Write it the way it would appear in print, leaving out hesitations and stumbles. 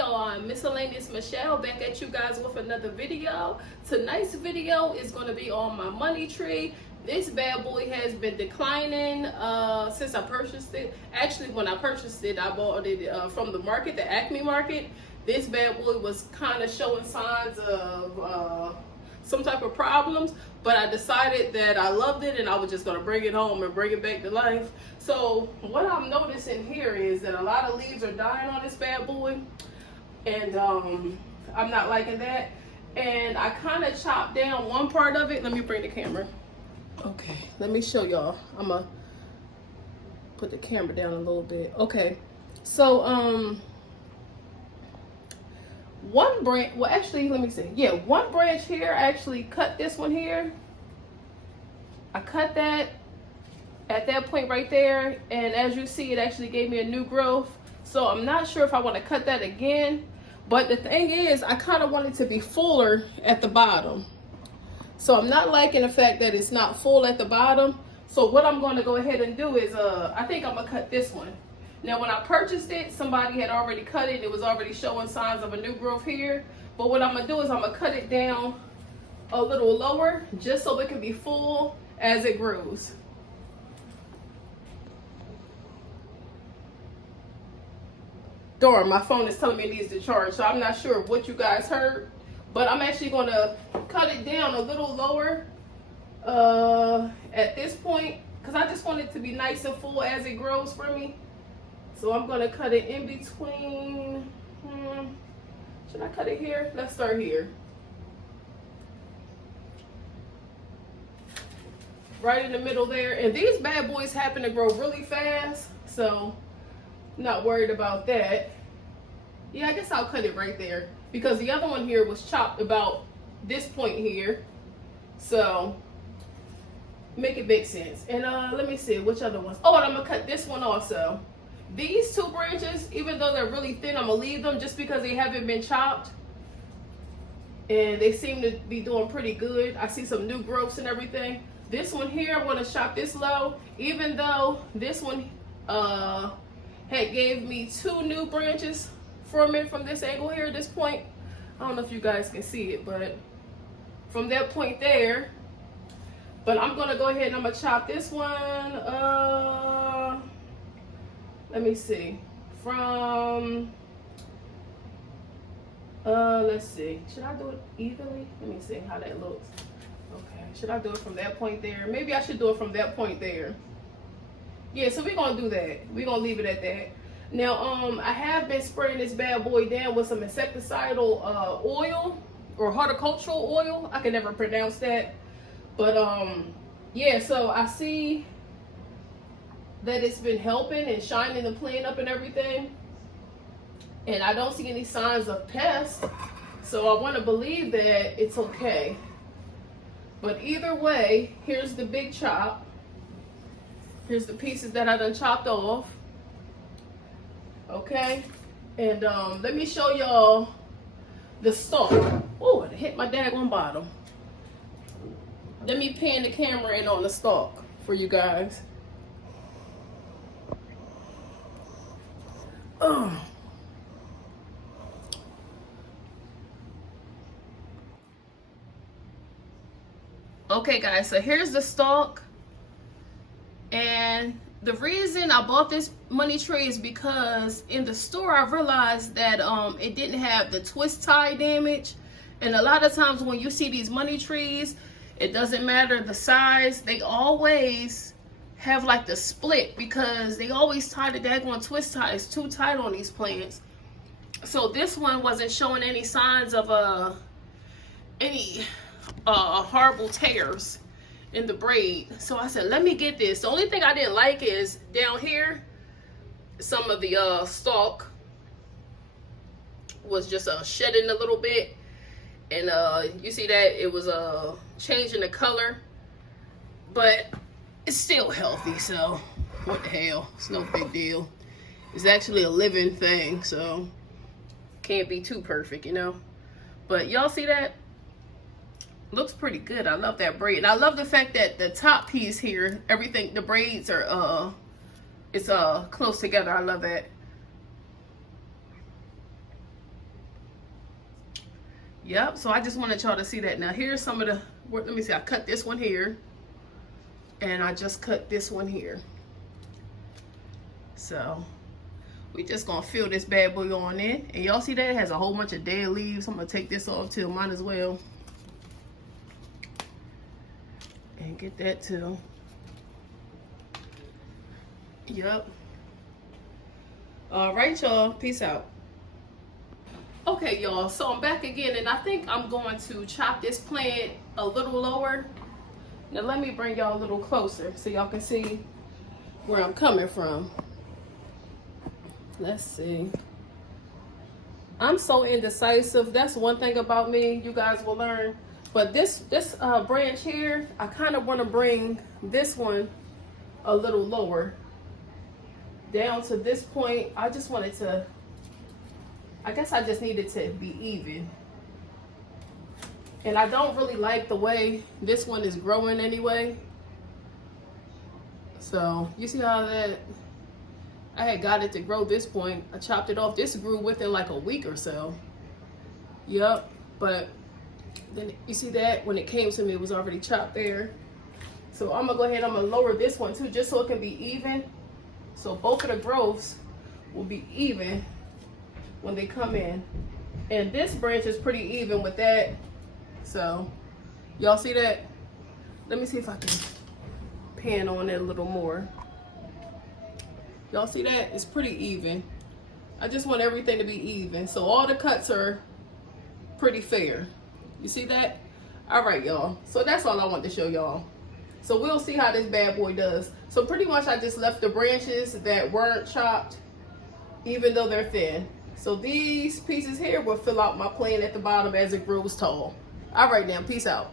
y'all, I'm Miscellaneous Michelle back at you guys with another video. Tonight's video is going to be on my money tree. This bad boy has been declining since I purchased it. Actually, when I purchased it, I bought it from the market, the Acme market. This bad boy was kind of showing signs of some type of problems, but I decided that I loved it and I was just going to bring it home and bring it back to life. So what I'm noticing here is that a lot of leaves are dying on this bad boy, and I'm not liking that. And I kind of chopped down one part of it. Let me bring the camera. Okay, let me show y'all. I'm gonna put the camera down a little bit. Okay, so one branch, well actually let me see, yeah, one branch here, I actually cut this one here. I cut that at that point right there, and as you see, it actually gave me a new growth. So I'm not sure if I want to cut that again, but the thing is, I kind of want it to be fuller at the bottom. So I'm not liking the fact that it's not full at the bottom. So what I'm going to go ahead and do is, I think I'm going to cut this one. Now, when I purchased it, somebody had already cut it. It was already showing signs of a new growth here. But what I'm going to do is I'm going to cut it down a little lower, just so it can be full as it grows. Darn, my phone is telling me it needs to charge, so I'm not sure what you guys heard. But I'm actually going to cut it down a little lower at this point, because I just want it to be nice and full as it grows for me. So I'm going to cut it in between, should I cut it here? Let's start here. Right in the middle there. And these bad boys happen to grow really fast, so not worried about that. Yeah, I guess I'll cut it right there, because the other one here was chopped about this point here. So make it make sense. And let me see which other ones. Oh, and I'm gonna cut this one also. These two branches, even though they're really thin, I'm gonna leave them just because they haven't been chopped, and they seem to be doing pretty good. I see some new growths and everything. This one here, I'm gonna chop this low, even though this one had gave me two new branches from it from this angle here at this point. I don't know if you guys can see it, but from that point there. But I'm gonna go ahead and I'm gonna chop this one, let me see, from, let's see, should I do it evenly? Let me see how that looks. Okay, should I do it from that point there? Maybe I should do it from that point there. Yeah, so we're gonna do that. We're gonna leave it at that. Now, I have been spraying this bad boy down with some insecticidal oil, or horticultural oil. I can never pronounce that. But yeah, so I see that it's been helping and shining the plant up and everything. And I don't see any signs of pests. So I want to believe that it's okay. But either way, here's the big chop. Here's the pieces that I done chopped off. Okay, and let me show y'all the stalk. Oh, it hit my daggone bottom. Let me pan the camera in on the stalk for you guys. Okay, guys, so here's the stalk. And the reason I bought this money tree is because in the store I realized that it didn't have the twist tie damage. And a lot of times when you see these money trees, it doesn't matter the size, they always have like the split, because they always tie the daggone twist ties too tight on these plants. So this one wasn't showing any signs of any horrible tears in the braid. So I said, let me get this. The only thing I didn't like is down here, some of the stalk was just shedding a little bit, and you see that it was changing the color, but it's still healthy, so what the hell, it's no big deal. It's actually a living thing, so can't be too perfect, you know. But y'all see that? Looks pretty good. I love that braid. And I love the fact that the top piece here, everything, the braids are it's close together. I love that. Yep, so I just wanted y'all to see that. Now here's some of the, let me see, I cut this one here, and I just cut this one here. So we just gonna fill this bad boy on in. And y'all see that it has a whole bunch of dead leaves. I'm gonna take this off too, might as well. And get that too. Yep. All right, y'all, peace out. Okay, y'all, so I'm back again, and I think I'm going to chop this plant a little lower. Now let me bring y'all a little closer so y'all can see where I'm coming from. Let's see. I'm so indecisive. That's one thing about me, you guys will learn. But this branch here, I kind of want to bring this one a little lower, down to this point. I just wanted to, I guess I just needed to be even. And I don't really like the way this one is growing anyway. So you see how that, I had got it to grow this point. I chopped it off. This grew within like a week or so. Yep, but then you see that when it came to me, it was already chopped there. So I'm gonna go ahead, I'm gonna lower this one too, just so it can be even. So both of the growths will be even when they come in. And this branch is pretty even with that. So y'all see that? Let me see if I can pan on it a little more. Y'all see that? It's pretty even. I just want everything to be even. So all the cuts are pretty fair. You see that? All right, y'all. So that's all I want to show y'all. So we'll see how this bad boy does. So pretty much I just left the branches that weren't chopped, even though they're thin. So these pieces here will fill out my plant at the bottom as it grows tall. All right, now, peace out.